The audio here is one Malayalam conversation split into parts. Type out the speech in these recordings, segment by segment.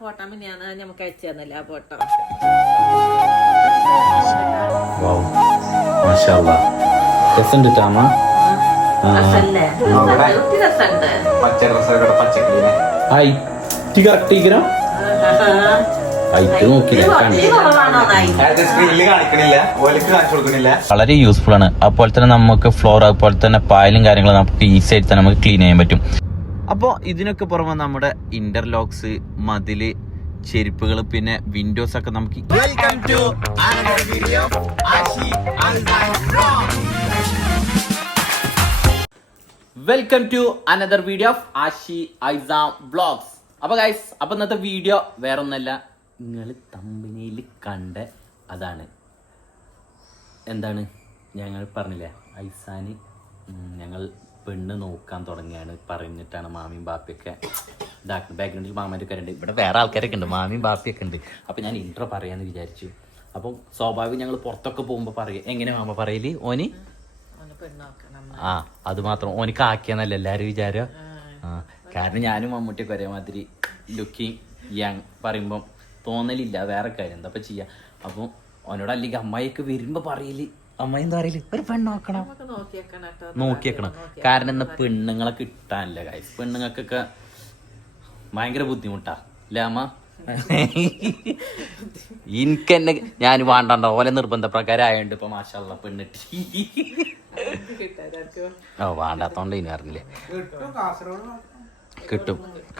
ഫോട്ടോ മിനിയാന്ന് നമുക്ക് അയച്ചു തന്നല്ലേ ആ ഫോട്ടോ. വളരെ യൂസ്ഫുൾ ആണ്. അതുപോലെ തന്നെ നമുക്ക് ഫ്ലോർ അതുപോലെ തന്നെ പായലും കാര്യങ്ങളും നമുക്ക് ഈസി ആയിട്ട് തന്നെ നമുക്ക് ക്ലീൻ ചെയ്യാൻ പറ്റും. അപ്പോൾ ഇതിനൊക്കെ പുറമെ നമ്മുടെ ഇന്റർലോക്സ്, മതില്, ചെരുപ്പുകൾ, പിന്നെ വിൻഡോസ് ഒക്കെ നമുക്ക് welcome to another video of Ashi Aisam vlogs. അപ്പൊ ഗൈസ്, അപ്പൊ ഇന്നത്തെ വീഡിയോ വേറെ ഒന്നല്ല, നിങ്ങൾ തമ്പനിയിൽ കണ്ട അതാണ്. എന്താണ് ഞങ്ങൾ പറഞ്ഞില്ലേ, ഐസാന് ഞങ്ങൾ പെണ്ണ് നോക്കാൻ തുടങ്ങിയാണ് പറഞ്ഞിട്ടാണ് മാമിയും ബാപ്പിയൊക്കെ ഇതാക്കുന്നത്. ബാക്ക്ഗ്രൗണ്ടിൽ മാമാരൊക്കെ ഉണ്ട്, ഇവിടെ വേറെ ആൾക്കാരൊക്കെ ഉണ്ട്, മാമിയും ബാപ്പിയൊക്കെ ഉണ്ട്. അപ്പം ഞാൻ ഇൻട്രോ പറയാമെന്ന് വിചാരിച്ചു. അപ്പം സ്വാഭാവികം ഞങ്ങൾ പുറത്തൊക്കെ പോകുമ്പോൾ പറയും, എങ്ങനെ മാമ പറയല്, ഓന് അത് മാത്രം ഓനിക്ക് ആക്കിയെന്നല്ല എല്ലാവരും വിചാരം. കാരണം ഞാനും മമ്മൂട്ടിയൊക്കെ ഒരേമാതിരി ലുക്കിങ് യങ് പറയുമ്പം തോന്നലില്ല, വേറെ കാര്യം എന്താ ഇപ്പം ചെയ്യാം. അപ്പം ഓനോട് അല്ലെങ്കിൽ അമ്മായിയൊക്കെ വരുമ്പോൾ പറയല്, അമ്മായി എന്താ പറയല്, ഒരു പെണ്ണ് നോക്കിയേക്കണം. കാരണം ഇന്ന് പെണ്ണുങ്ങളെ കിട്ടാനില്ല ഗൈസ്. പെണ്ണുങ്ങൾക്കൊക്കെ ഭയങ്കര ബുദ്ധിമുട്ടാ അല്ലേ അമ്മ? എനിക്ക് തന്നെ ഞാൻ വേണ്ടോ ഓലെ നിർബന്ധ പ്രകാരം ആയോണ്ട് ഇപ്പൊ മാഷാള്ള പെണ്ണിട്ടി വേണ്ടാത്തോണ്ട് ഇനി അറിഞ്ഞില്ലേ,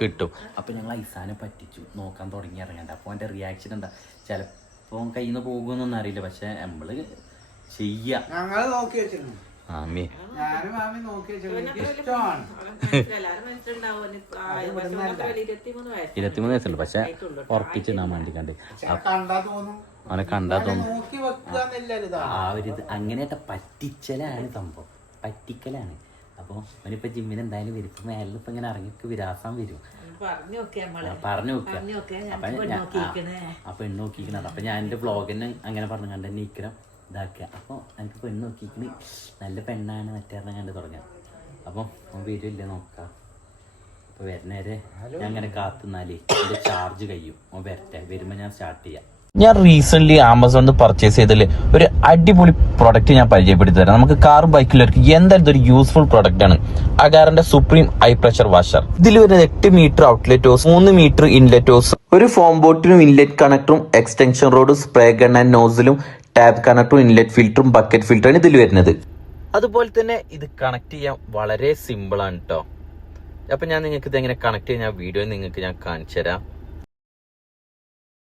കിട്ടും. അപ്പൊ ഞങ്ങൾ ഐസാനെ പറ്റിച്ചു നോക്കാൻ തുടങ്ങി ഇറങ്ങണ്ട. അപ്പൊ അവന്റെ റിയാക്ഷൻ എന്താ, ചിലപ്പോ കയ്യിൽ നിന്ന് പോകുമെന്നൊന്നും അറിയില്ല, പക്ഷെ നമ്മള് ചെയ്യാ. ആമി 23 വയസ്സുണ്ട്, പക്ഷെ ഉറപ്പിച്ചിടാൻ വേണ്ടി കണ്ട് അവനെ കണ്ടാ തോന്നും. ആ ഒരു ഇത് അങ്ങനെയായിട്ട് പറ്റിച്ചലാണ് സംഭവം, പറ്റിക്കലാണ്. അപ്പൊ അവനിപ്പോ ജിമ്മിന് എന്തായാലും വരും. ഇപ്പൊ മേലിൽ ഇപ്പൊ ഇങ്ങനെ ഇറങ്ങിക്ക് വിരാസം വരും, പറഞ്ഞു നോക്കുക. അപ്പൊ എണ്ണ നോക്കിക്കണത്. അപ്പൊ ഞാൻ എന്റെ ബ്ലോഗിന് അങ്ങനെ പറഞ്ഞു കണ്ട് എന്നെ ഇക്കരം ഇതാക്കുക. അപ്പോൾ എനിക്ക് പെണ്ണ് നോക്കിക്കണ്, നല്ല പെണ്ണാണ് മറ്റേ കണ്ട് തുടങ്ങാം. അപ്പം വീഡിയോ നോക്കാം. അപ്പോൾ വരുന്നേരെ ഞാൻ അങ്ങനെ കാത്തുന്നാലേ എൻ്റെ ചാർജ് കഴിയും. വരട്ടെ, വരുമ്പോൾ ഞാൻ സ്റ്റാർട്ട് ചെയ്യാം. ഞാൻ റീസെന്റ് ആമസോണിൽ പർച്ചേസ് ചെയ്തതിൽ ഒരു അടിപൊളി പ്രൊഡക്റ്റ് ഞാൻ പരിചയപ്പെടുത്തി തരാം. നമുക്ക് കാർ ബൈക്കിലവർക്ക് എന്തായാലും ഇതൊരു യൂസ്ഫുൾ പ്രൊഡക്റ്റ് ആണ്. അഗാറിന്റെ സുപ്രീം ഹൈ പ്രഷർ വാഷർ. ഇതിൽ വരുന്നത് 8 metre outlet hose, 3 metre inlet hose, ഒരു ഫോം ബോട്ടിലും ഇൻലെറ്റ് കണക്ടറും, എക്സ്റ്റൻഷൻ റോഡും, സ്പ്രേ ഗൺ ആൻഡ് നോസിലും, ടാബ് കണക്ടറും, ഇൻലെറ്റ് ഫിൽറ്ററും, ബക്കറ്റ് ഫിൽറ്ററാണ് ഇതിൽ വരുന്നത്. അതുപോലെ തന്നെ ഇത് കണക്ട് ചെയ്യാൻ വളരെ സിമ്പിൾ ആണ് കേട്ടോ. അപ്പൊ ഞാൻ നിങ്ങൾക്ക് ഇത് എങ്ങനെ കണക്ട് ചെയ്യാൻ വീഡിയോ നിങ്ങൾക്ക് ഞാൻ കാണിച്ചു തരാം.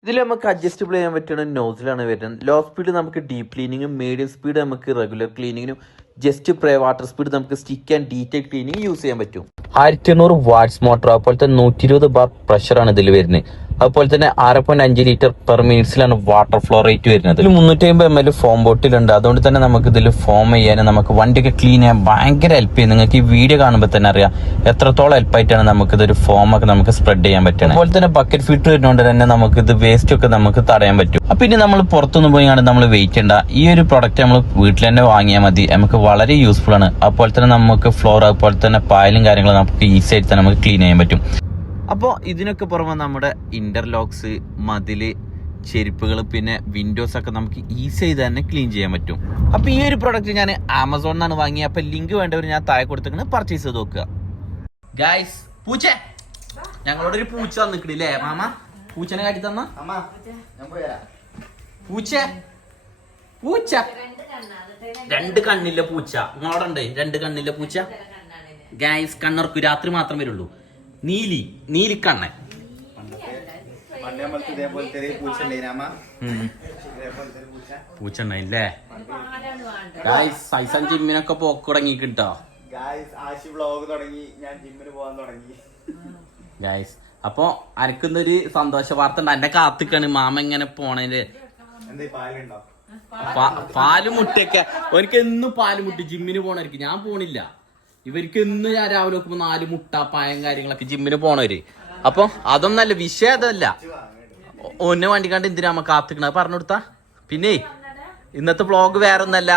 ഇതിൽ നമുക്ക് അഡ്ജസ്റ്റബിൾ ചെയ്യാൻ പറ്റുന്ന നോസിലാണ് വരുന്നത്. ലോ സ്പീഡ് നമുക്ക് ഡീപ് ക്ലീനിങ്ങും, മീഡിയം സ്പീഡ് നമുക്ക് റെഗുലർ ക്ലീനിങ്ങിനും, ജസ്റ്റ് പ്രേ വാട്ടർ സ്പീഡ് നമുക്ക് stick and detail cleaning use ചെയ്യാൻ പറ്റും. 1800 വാട്ട്സ് മോട്ടർ, അതുപോലെ തന്നെ 120 ബാർ പ്രഷറാണ് ഇതിൽ വരുന്നത്. അതുപോലെ തന്നെ 6.5 ലിറ്റർ പെർ മിനിറ്റ്സിലാണ് വാട്ടർ ഫ്ലോ റേറ്റ് വരുന്നത്. ഇതിൽ 350 ml ഫോം ബോട്ടിലുണ്ട്. അതുകൊണ്ട് തന്നെ നമുക്ക് ഇതിൽ ഫോം ചെയ്യാനും നമുക്ക് വണ്ടിയൊക്കെ ക്ലീൻ ചെയ്യാൻ ഭയങ്കര ഹെൽപ്പ് ചെയ്യും. നിങ്ങൾക്ക് ഈ വീഡിയോ കാണുമ്പോൾ തന്നെ അറിയാം എത്രത്തോളം ഹെൽപ്പായിട്ടാണ് നമുക്ക് ഇതൊരു ഫോമൊക്കെ നമുക്ക് സ്പ്രെഡ് ചെയ്യാൻ പറ്റുന്നത്. അതുപോലെ തന്നെ ബക്കറ്റ് ഫിൽറ്റർ വരുന്നതുകൊണ്ട് തന്നെ നമുക്ക് ഇത് വേസ്റ്റ് ഒക്കെ നമുക്ക് തടയാൻ പറ്റും. അപ്പൊ ഇനി നമ്മൾ പുറത്തൊന്നും പോയി നമ്മൾ വെയിറ്റ് ചെയ്യണ്ട. ഈ ഒരു പ്രൊഡക്റ്റ് നമ്മൾ വീട്ടിൽ തന്നെ വാങ്ങിയാൽ മതി. നമുക്ക് വളരെ യൂസ്ഫുൾ ആണ്. അതുപോലെ തന്നെ നമുക്ക് ഫ്ലോർ അതുപോലെ തന്നെ പായലും കാര്യങ്ങളും നമുക്ക് ഈസി ആയിട്ട് തന്നെ നമുക്ക് ക്ലീൻ ചെയ്യാൻ പറ്റും. അപ്പോൾ ഇതിനൊക്കെ പുറമെ നമ്മുടെ ഇന്റർലോക്സ്, മതില്, ചെരുപ്പുകൾ, പിന്നെ വിൻഡോസ് ഒക്കെ നമുക്ക് ഈസി ആയി തന്നെ ക്ലീൻ ചെയ്യാൻ പറ്റും. അപ്പൊ ഈ ഒരു പ്രൊഡക്റ്റ് ഞാൻ ആമസോണിൽ നിന്നാണ് വാങ്ങിയത്. അപ്പൊ ലിങ്ക് വേണ്ടവർ ഞാൻ താഴെ കൊടുത്തിട്ട് പർച്ചേസ് ചെയ്ത് നോക്കുക. ഗൈസ്, പൂച്ച ഞങ്ങളോടൊരു പൂച്ച തന്നിക്കില്ലേ മാമ? പൂച്ചനെ കാട്ടി തന്ന പൂച്ച 2 കണ്ണില്ല പൂച്ച നിങ്ങളോടുണ്ട്. 2 കണ്ണില്ല പൂച്ച ഗൈസ്. കണ്ണുറക്കു രാത്രി മാത്രം വരുള്ളൂ. നീലിക്കണ്ണൻ പൂച്ച ഉണ്ടായില്ലേ ഗൈസ്? സൈസൻ ജിമ്മിനൊക്കെ പോക്ക് തുടങ്ങിട്ടോ ഗൈസ്. അപ്പൊ അനക്കുന്നൊരു സന്തോഷ വാർത്ത ഉണ്ട്. എന്നെ കാത്തിക്കാണ് മാമ എങ്ങനെ പോണേല്. പാല് മുട്ടയൊക്കെ എനിക്ക് എന്നും പാല് മുട്ടി ജിമ്മിന് പോണവർക്ക്. ഞാൻ പോണില്ല. ഇവർക്ക് ഇന്ന് ഞാൻ രാവിലെ നോക്കുമ്പോ 4 മുട്ട പായം കാര്യങ്ങളൊക്കെ ജിമ്മിന് പോണവര്. അപ്പൊ അതൊന്നല്ല വിഷയം, അതല്ല ഒന്നെ വണ്ടി കണ്ട് എന്തിനാ നമ്മ കാത്തിക്കണ പറഞ്ഞു കൊടുത്താ. പിന്നെ ഇന്നത്തെ വ്ളോഗ് വേറെ ഒന്നല്ല,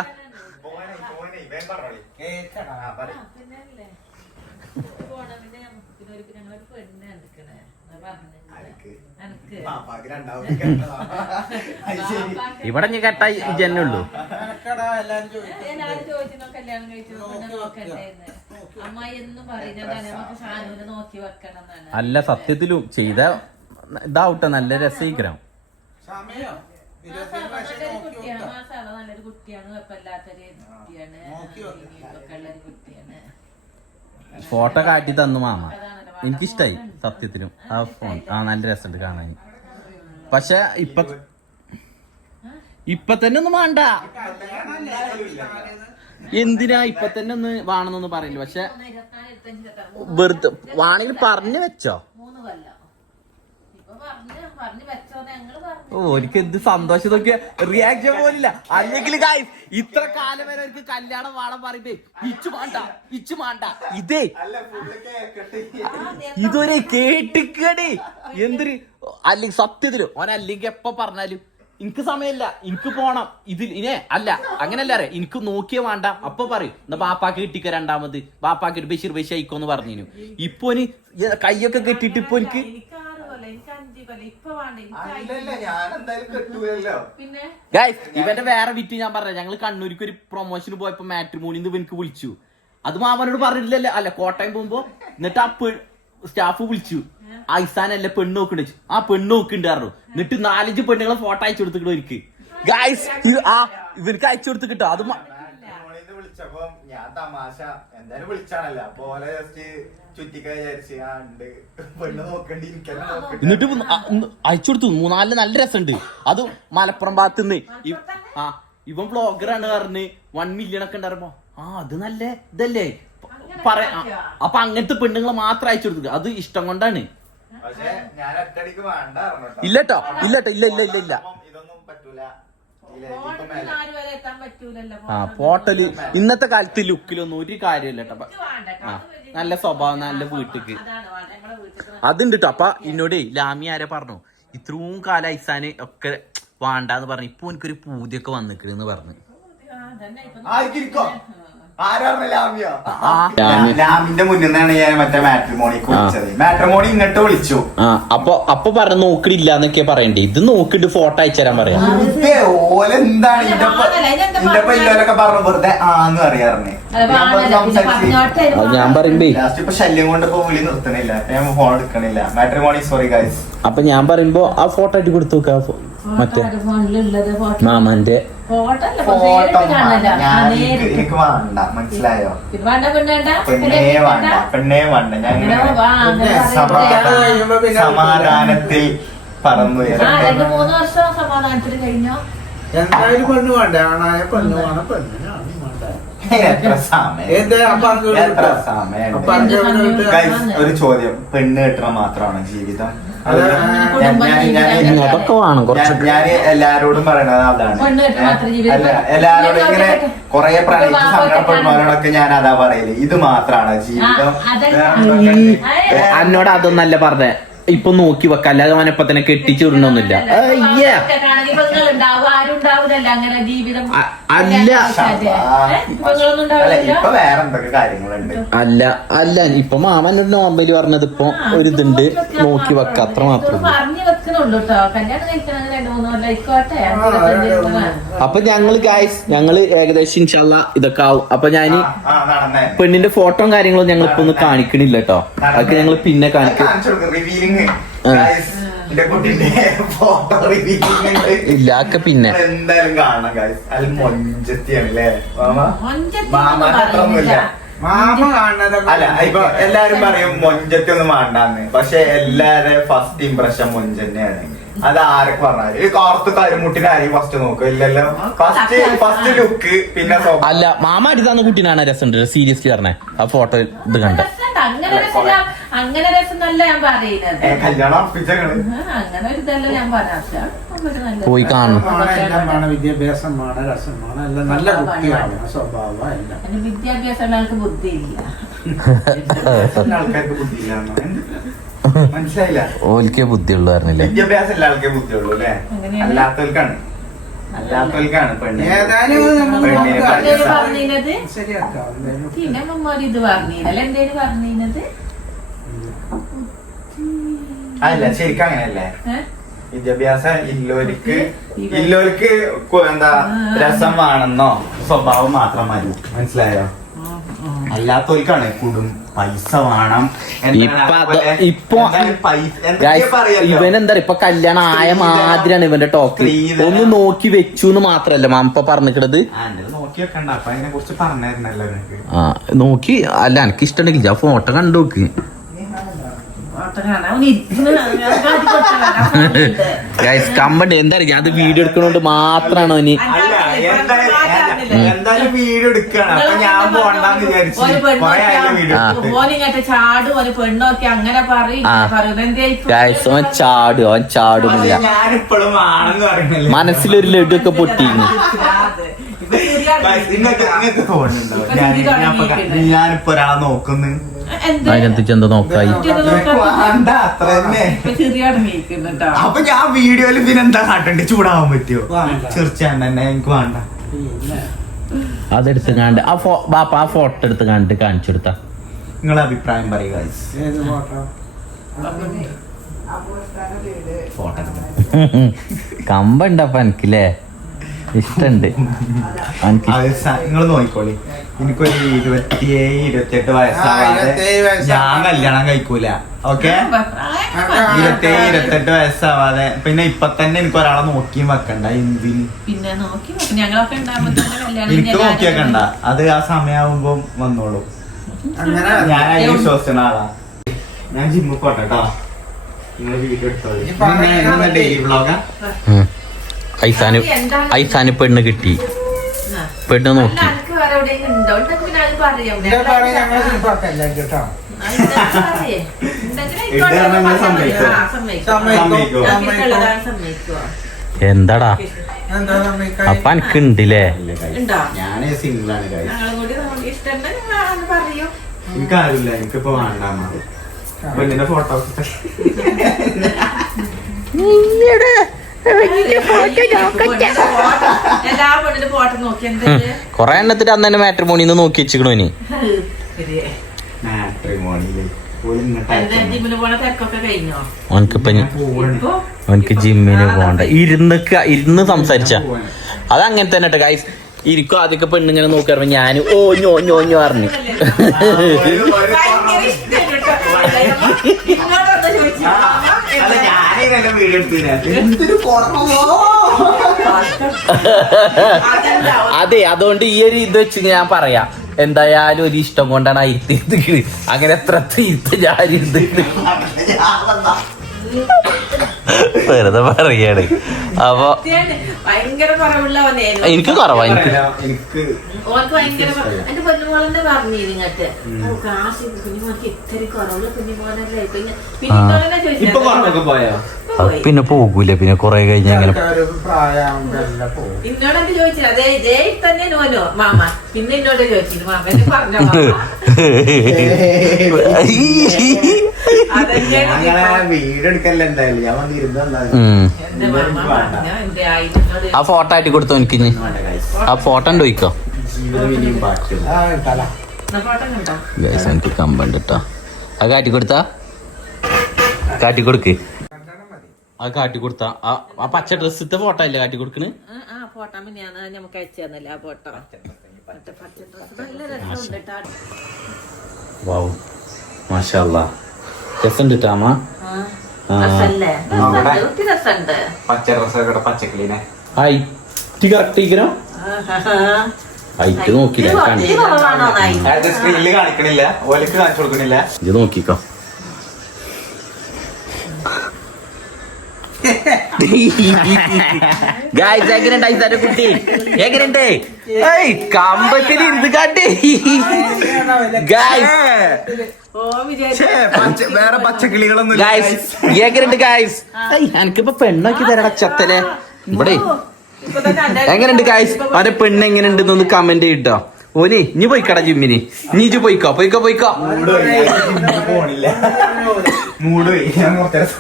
ഇവിടെ നീ കേട്ട ജന്നുള്ളൂ. അല്ല സത്യത്തിലും ചെയ്ത ഇതാവട്ടെ, നല്ല രസീകരം. നല്ലൊരു കുട്ടിയാണ്, കുഴപ്പമില്ലാത്തൊരു കുട്ടിയാണ്. ഫോട്ടോ കാട്ടി തന്നു മാമ, എനിക്കിഷ്ടായി സത്യത്തിലും ആ ഫോൺ. നല്ല രസമുണ്ട് കാണാൻ. പക്ഷെ ഇപ്പൊ തന്നെ ഒന്നും വേണ്ട, എന്തിനാ ഇപ്പൊ തന്നെ ഒന്ന് വേണമെന്നൊന്നും പറയില്ല. പക്ഷെ വെറുതെ വേണമെങ്കിൽ പറഞ്ഞു വെച്ചോ. ഓർക്ക് എന്ത് സന്തോഷം നോക്കിയ റിയാക്ഷൻ പോലില്ല. അല്ലെങ്കിൽ ഗായ്സ് ഇത്ര കാലം വരെ അവർക്ക് കല്യാണം വേണം പറയുമ്പേ ഇച്ചു മാണ്ട ഇതേ ഇതൊരു കേട്ടിക്കടേ എന്തൊരു. അല്ലെങ്കിൽ സത്യത്തിലും ഓൻ അല്ലെങ്കിൽ എപ്പ പറഞ്ഞാലും എനിക്ക് സമയമില്ല, എനിക്ക് പോണം ഇതിൽ ഇനെ അല്ല അങ്ങനല്ല അറിയാം. എനിക്ക് നോക്കിയേ വേണ്ട അപ്പൊ പറയും എന്നാ ബാപ്പാക്ക് കിട്ടിക്ക രണ്ടാമത്, ബാപ്പാക്ക് ബഷീർ ബഷീർ അയക്കോന്ന് പറഞ്ഞു. ഇപ്പൊ കയ്യൊക്കെ കെട്ടിട്ട് ഇപ്പൊ എനിക്ക് ഇവന്റെ വേറെ വിറ്റ് ഞാൻ പറഞ്ഞ. ഞങ്ങള് കണ്ണൂർക്ക് ഒരു പ്രൊമോഷന് പോയപ്പോ മാട്രിമോണിന്ന് ഇവനക്ക് വിളിച്ചു. അത് മാമനോട് പറഞ്ഞിട്ടില്ലല്ലോ. അല്ല കോട്ടയം പോകുമ്പോ എന്നിട്ട് ആ സ്റ്റാഫ് വിളിച്ചു, ഐസാനല്ലേ പെണ്ണ് നോക്കണ്ട. ആ പെണ്ണ് നോക്കണ്ടായിരുന്നു. എന്നിട്ട് 4-5 പെണ്ണുങ്ങളെ ഫോട്ടോ അയച്ചു കൊടുത്തിട്ട് എനിക്ക് ഗായ്സ് ഇവർക്ക് അയച്ചു കൊടുത്തിട്ടോ. അത് വിളിച്ചപ്പോ ഞാൻ തമാശ എന്തായാലും വിളിച്ചാണല്ലോ പോലെ ജസ്റ്റ് ചുറ്റിക്ക വിചാരിച്ച് പെണ്ണ് നോക്കണ്ടി എന്നിട്ട് അയച്ചു കൊടുത്തു. 3-4 നല്ല രസമുണ്ട്. അത് മലപ്പുറം ഭാഗത്തുനിന്ന് ഇവൻ വ്ളോഗറാണ് പറഞ്ഞ് 1 മില്യൺ ഒക്കെ ഉണ്ടായിരുന്നോ. അത് നല്ല ഇതല്ലേ പറയാ. അപ്പൊ അങ്ങനത്തെ പെണ്ണുങ്ങളെ മാത്രം അയച്ചു കൊടുത്തത് അത് ഇഷ്ടം കൊണ്ടാണ്. ഇല്ലട്ടോ ഇല്ല പോട്ടല് ഇന്നത്തെ കാലത്ത് ലുക്കിലൊന്നും ഒരു കാര്യമില്ല കേട്ടോ. നല്ല സ്വഭാവം, നല്ല വീട്ടിക്ക് അതുണ്ട് കേട്ടോ. അപ്പൊ എന്നോട് ലാമി ആരെ പറഞ്ഞു ഇത്രയും കാലം ഐസാന് ഒക്കെ വേണ്ടാന്ന് പറഞ്ഞു. ഇപ്പൊ എനിക്കൊരു പൂതിയൊക്കെ വന്നിക്കണെന്ന് പറഞ്ഞു. ലാമിന്റെ മുന്നിൽ നിന്നാണ് ഞാൻ മറ്റേ മാട്രിമോണിക്ക് വിളിച്ചത്. മാട്രിമോണി ഇങ്ങോട്ട് വിളിച്ചു. അപ്പൊ പറഞ്ഞു നോക്കണില്ല എന്നൊക്കെ പറയണ്ടേ. ഇത് നോക്കിട്ട് ഫോട്ടോ അയച്ചുതരാൻ പറയാം. ഓലെന്താണ് ഇല്ലൊക്കെ പറഞ്ഞു വെറുതെ ആന്ന് പറയാറിനെ. ഞാൻ പറയുമ്പേ ലാസ്റ്റ് ഇപ്പൊ ശല്യം കൊണ്ട് ഇപ്പൊ വിളി നിർത്തണില്ല, ഞാൻ ഫോൺ എടുക്കണില്ല. Matrimony sorry guys. അപ്പൊ ഞാൻ പറയുമ്പോ ആ ഫോട്ടോ ആയിട്ട് കൊടുത്തു നോക്കാം. മറ്റേ മാമന്റെ എനിക്ക് വേണ്ട, മനസ്സിലായോ? പെണ്ണേ വേണ്ട. ഞാൻ സമാധാനത്തിൽ പറന്നു എന്തായാലും പെണ്ണ് വേണ്ട. ആണായ പെണ്ണ് വേണം, പെണ്ണിനാണ് ഒരു ചോദ്യം, പെണ്ണ് കെട്ടണ മാത്രമാണ് ജീവിതം? ഞാൻ എല്ലാരോടും പറയണത് അതാണ്. അല്ല എല്ലാരോടും ഇങ്ങനെ കൊറേ പ്രണയിച്ച് സങ്കടപ്പെടുന്നവരോടൊക്കെ ഞാൻ അതാ പറയല്, ഇത് മാത്രമാണ് ജീവിതം. എന്നോട് അതൊന്നല്ല പറഞ്ഞേ. ഇപ്പൊ നോക്കി വെക്ക, അല്ലാതെ അവനെപ്പ തന്നെ കെട്ടിച്ചു വിടണൊന്നുമില്ല. ഇപ്പൊ വേറെ എന്തൊക്കെ കാര്യങ്ങളുണ്ട്. അല്ല ഇപ്പൊ മാമൻ നോമ്പല് പറഞ്ഞത് ഇപ്പൊ ഒരിതുണ്ട്, നോക്കി വെക്ക അത്ര മാത്രം. അപ്പൊ ഞങ്ങള് ഏകദേശം ഇൻഷാല്ലാ ഇതൊക്കെ ആവും. അപ്പൊ ഞാന് പെണ്ണിന്റെ ഫോട്ടോ കാര്യങ്ങളും ഞങ്ങൾ ഇപ്പൊ ഒന്ന് കാണിക്കണില്ല കേട്ടോ. അതൊക്കെ ഞങ്ങള് പിന്നെ കാണിക്കും. ഇല്ല ഒക്കെ പിന്നെ എന്തായാലും കാണാം ഗൈസ്. അത് മൊഞ്ചത്തിയാണല്ലേ അല്ല. ഇപ്പൊ എല്ലാരും പറയും മൊഞ്ചത്തി ഒന്നും വേണ്ടാന്ന്, പക്ഷെ എല്ലാരും ഫസ്റ്റ് ഇംപ്രഷൻ മൊഞ്ചന്നെയാണ്. അത് ആരൊക്കെ പറഞ്ഞാല് ഈ കാർത്ത് കരിമുട്ടിനെ ആരെയും ഫസ്റ്റ് നോക്കും ഇല്ലല്ലോ. ഫസ്റ്റ് ലുക്ക് പിന്നെ അല്ല മാമ അരുതാന്ന് കുട്ടീനാണ് രസമുണ്ട്. സീരിയസ്ലി പറഞ്ഞേ ആ ഫോട്ടോ ഇത് കണ്ട അങ്ങനെ രസം നല്ല ഞാൻ പറയുന്നത്. കല്യാണം അർപ്പിച്ചാണ് അങ്ങനെ ഒരു ഇതല്ല ഞാൻ പറഞ്ഞ. പോയി കാണും. വിദ്യാഭ്യാസമാണ്, രസമാണ്, എല്ലാം നല്ല കുട്ടിയാണ്, സ്വഭാവം എല്ലാം. വിദ്യാഭ്യാസം ആൾക്ക് ബുദ്ധിയില്ല. ആൾക്കാർക്ക് ബുദ്ധിയില്ലാന്നോ? മനസ്സിലായില്ല. ഓൽക്കേ ബുദ്ധിയുള്ളൂ പറഞ്ഞില്ലേ? വിദ്യാഭ്യാസം എല്ലാ ആൾക്കേ ബുദ്ധിയുള്ളൂ അല്ലേ? അല്ലാത്തവർക്കാണ് പറഞ്ഞത്. പിന്നെ ഇത് പറഞ്ഞത് എന്തേലും പറഞ്ഞത് അല്ല ശരിക്കും അങ്ങനെയല്ലേ ഏ? വിദ്യാഭ്യാസം ഇല്ലോർക്ക് എന്താ രസം വേണമെന്നോ സ്വഭാവം മാത്രം മതി. മനസ്സിലായോ? അല്ലാത്തവർക്കാണ് കൂടും പൈസ വേണം. ഇവനെന്താ ഇപ്പൊ കല്യാണം ആയ മാതിരിയാണ് ഇവന്റെ ടോക്ക്. ഒന്ന് നോക്കി വെച്ചു എന്ന് മാത്രല്ല മാമ പറഞ്ഞിട്ടത്. നോക്കി വെക്കണ്ട. അപ്പൊ അതിനെ കുറിച്ച് പറഞ്ഞായിരുന്നല്ലോ എനിക്ക്. ആ നോക്കി അല്ല എനിക്ക് ഇഷ്ടമുണ്ടെങ്കിൽ ആ ഫോട്ടോ കണ്ടു നോക്ക്. കമ്പണ്ട് എന്താ അത് വീഡിയോ എടുക്കണോണ്ട് മാത്രാണ് അവന്. എന്തായാലും വീഡിയോ എടുക്കാണ്. അപ്പൊ ഞാൻ പോണ്ടെന്ന് വിചാരിച്ചു. പെണ്ണോക്കി അങ്ങനെ അവൻ ചാടുമില്ല. ഞാനിപ്പോഴും ആണെന്ന് പറയുന്നില്ല. മനസ്സിലൊരു ലഡുക്കെ പൊട്ടിയിരുന്നു. ഞാനിപ്പോ ഒരാളെ നോക്കുന്നു. അതിനകത്ത് എന്താ നോക്കായി. അപ്പൊ ഞാൻ വീഡിയോയില് പിന്നെ എന്താ കാട്ടണ്ട്? ചൂടാവാൻ പറ്റുമോ? തീർച്ചയായും തന്നെ എനിക്ക് വേണ്ട. അതെടുത്ത് കണ്ട് ബാപ്പ ആ ഫോട്ടോ എടുത്ത് കണ്ട് കാണിച്ചെടുത്ത നിങ്ങളെ അഭിപ്രായം പറയുക. കമ്പുണ്ടപ്പ എനിക്കില്ലേ ഇഷ്ടണ്ട്. നിങ്ങൾ നോക്കിക്കോളി. എനിക്കൊരു 27-28 വയസ്സാവാതെ ഞാൻ കല്യാണം കഴിക്കൂല. ഓക്കെ 27-28 വയസ്സാവാതെ പിന്നെ ഇപ്പൊ തന്നെ എനിക്ക് ഒരാളെ നോക്കിയും വെക്കണ്ട. എന്തിന് എനിക്ക് നോക്കി വെക്കണ്ട. അത് ആ സമയാവുമ്പോ വന്നോളൂ. ഞാൻ അതിന് വിശ്വസിക്കുന്ന ആളാ. ഞാൻ ജിമ്മിൽ പോട്ടെ കേട്ടോ. നിങ്ങൾ വീഡിയോ എടുത്തോളൂ. ഡെയിലി വ്ളോഗാ. ഐസാന് പെണ്ണ് കിട്ടി. പെണ്ണ് നോക്കി എന്താടാ അപ്പൊ എനിക്കുണ്ടില്ലേ? ഞാനേ സിംഗിളാണ്. എനിക്കാരില്ല. എനിക്കിപ്പോ വേണ്ട. പെണ്ണിന്റെ ഫോട്ടോ കൊറേ എണ്ണത്തിട്ട് അന്ന് തന്നെ മാട്രിമോണിന്ന് നോക്കി വെച്ചിക്കണു. ഇനി അവനക്ക് ജിമ്മിന് പോണ്ട. ഇരുന്ന് സംസാരിച്ച അതങ്ങനെ തന്നെ കേട്ടോ ഗൈസ്. ഇരിക്കും ആദ്യമൊക്കെ പെണ്ണിങ്ങനെ നോക്കി ഞാൻ ഓഞ്ഞു പറഞ്ഞു. അതെ അതുകൊണ്ട് ഈ ഒരു ഇത് വെച്ച് ഞാൻ പറയാം. എന്തായാലും ഒരു ഇഷ്ടം കൊണ്ടാണ് ഇരുത്തി അങ്ങനെ എത്ര ഇരുത്ത് ഞാൻ വെറുതെ പറയാണ്. അപ്പൊ എനിക്ക് കുറവാ. എനിക്ക് പിന്നെ പോകൂല. പിന്നെ കൊറേ കഴിഞ്ഞ അങ്ങനെ വീടെടുക്കല്ല. എന്തായാലും ഞാൻ വന്നിരുന്ന ആ ഫോട്ടോ ആയിട്ട് കൊടുത്തോ എനിക്ക്. ആ ഫോട്ടോ ഉണ്ട് ചോദിക്കോ. എനിക്ക് കമ്പണ്ട് കേട്ടോ. അത് കാട്ടിക്കൊടുത്ത കാട്ടിക്കൊടുക്ക്. അത് കാട്ടിക്കൊടുത്ത ആ പച്ച ഡ്രസ്സിത്തെ ഫോട്ടോ അല്ലേ കാട്ടിക്കൊടുക്കണ്. വാവ് മാഷാ അല്ലാഹ്. രസമുണ്ട് ട്ടാ അമ്മ. പച്ച ഡ്രസ്സൊക്കെ പച്ചക്കിളിനെ ഹൈറ്റ് കറക്റ്റ് ഇരിക്കണോ? ഹൈറ്റ് നോക്കില്ല. സ്ക്രീനിൽ കാണിക്കണില്ല. ഓലക്ക് കാണിച്ചു കൊടുക്കണില്ല. ഇത് നോക്കിക്കോ. എങ്ങനെയുണ്ട് കുട്ടി? എങ്ങനെയുണ്ട്? കമ്പത്തിൽ എന്ത് കാട്ടി വേറെ പച്ചക്കിളികളൊന്നും. എങ്ങനെയുണ്ട് ഗായ്സ്? എനിക്കിപ്പോ പെണ്ണാക്കി തരട ചത്തലെ ഇവിടെ. എങ്ങനെയുണ്ട് ഗായ്സ്? അവന്റെ പെണ്ണ് എങ്ങനെയുണ്ട് ഒന്ന് കമന്റ് ചെയ്തിട്ടോ. ഓനെ ഇനി പോയിക്കടാ ജിമ്മിന്. നീ പോയിക്കോ. പോണില്ല. മൂടുപോയി. ഞാൻ കുറച്ചേരം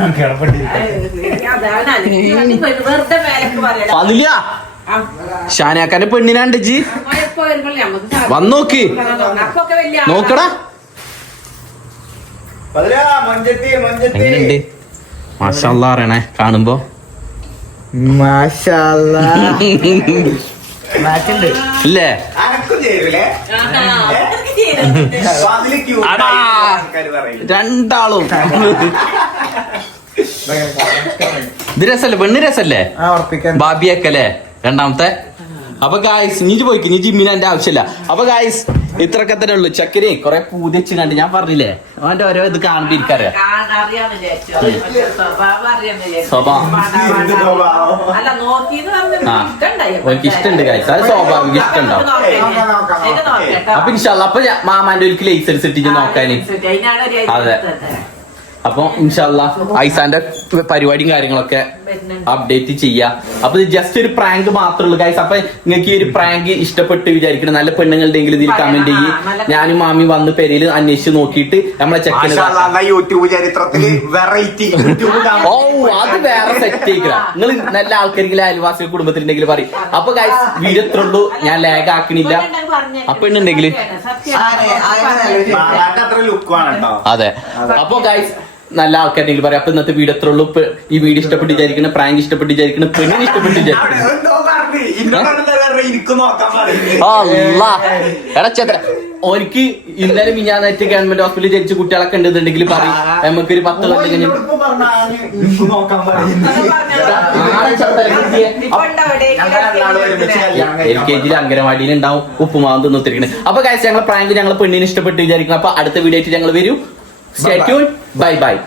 അതില്ല ഷാനാക്കാന്റെ പെണ്ണിനാണ്ട് ജി വന്നോക്ക് നോക്കടാ. എങ്ങനെയുണ്ട്? മാഷാല്ലാ പറയണേ കാണുമ്പോ. ഇല്ലേ അനക്കും ചേരൂലേ അടാ രണ്ടാളും ഇത് രസല്ലേ, പെണ്ണ് രസല്ലേ ബാബിയൊക്കെ രണ്ടാമത്തെ. അപ്പൊ ഗായ്സ് നീ പോയിക്ക്, നീ ജിമ്മിന് എന്റെ ആവശ്യമില്ല. അപ്പൊ ഗായ്സ് ഇത്രയൊക്കെ തന്നെ ഉള്ളു. ചക്കരെ കൊറേ പൂതി വെച്ച് കണ്ട് ഞാൻ പറഞ്ഞില്ലേ അവന്റെ ഓരോ ഇത് കാണുമ്പോ എനിക്കറിയാം എനിക്ക് ഇഷ്ടമുണ്ട് ഗായ്സ്, അത് സ്വാഭാവിക ഇഷ്ടമുണ്ടാവും. അപ്പൊ ഇൻഷാല്ലാ അപ്പൊ മാമാന്റെ ഒരു ലൈസൻസ് ഇട്ടിട്ട് നോക്കാന്. അതെ അപ്പൊ ഇൻഷാല്ലാ ഐസാന്റെ പരിപാടിയും കാര്യങ്ങളൊക്കെ അപ്ഡേറ്റ് ചെയ്യാം. അപ്പൊ ഇത് ജസ്റ്റ് ഒരു പ്രാങ്ക് മാത്രമേ ഉള്ളൂ ഗൈസ്. അപ്പൊ നിങ്ങൾക്ക് ഈ ഒരു പ്രാങ്ക് ഇഷ്ടപ്പെട്ട് വിചാരിക്കണം. നല്ല പെണ്ണുങ്ങളുടെയെങ്കിലും ഇതിൽ കമന്റ് ചെയ്യും. ഞാനും മാമി വന്ന് പെരയിൽ അന്വേഷിച്ച് നോക്കിയിട്ട് നമ്മളെ ചെക്കന് യൂട്യൂബ് ചരിത്രത്തില് വെറൈറ്റി ഓ അത് വേറെ സെറ്റ് ആയിക്കില്ല. നിങ്ങൾ നല്ല ആൾക്കാരെങ്കിലും അയൽവാസി കുടുംബത്തിലുണ്ടെങ്കിൽ പറയും. അപ്പൊ ഗൈസ് വീഡിയോ എത്ര ഉള്ളൂ, ഞാൻ ലാഗ് ആക്കണില്ല. അപ്പൊ ഉണ്ടെങ്കിൽ അത്ര ലുക്കാണ് കേട്ടോ. അതെ അപ്പൊ ഗൈസ് നല്ല ആൾക്കാരെങ്കിലും പറയാം. അപ്പൊ ഇന്നത്തെ വീഡിയോ എത്ര ഉള്ളൂ. ഈ വീഡിയോ ഇഷ്ടപ്പെട്ട് വിചാരിക്കണം, പ്രാങ്ക് ഇഷ്ടപ്പെട്ട് വിചാരിക്കണം, പെണ്ണിന് ഇഷ്ടപ്പെട്ട് വിചാരിക്കണം. എടാ ചേട്ടൻ ഓനിക്ക് ഇന്നലെ മിഞ്ഞാന്നായിട്ട് ഗവൺമെന്റ് ഹോസ്പിറ്റലിൽ ജനിച്ച കുട്ടികളൊക്കെ ഉണ്ടെന്നുണ്ടെങ്കിൽ പറയും നമുക്കൊരു 10 കൊല്ലം കഴിഞ്ഞ് LKG അംഗനവാടിയിൽ ഉണ്ടാവും ഉപ്പുമാവും തിന്നിരിക്കുന്നത്. അപ്പൊ കാഴ്ച ഞങ്ങളെ പ്രാങ്ക് ഞങ്ങൾ പെണ്ണിന് ഇഷ്ടപ്പെട്ട് വിചാരിക്കണം. അപ്പൊ അടുത്ത വീഡിയോ ആയിട്ട് ഞങ്ങൾ വരും. Stay tuned. Bye bye.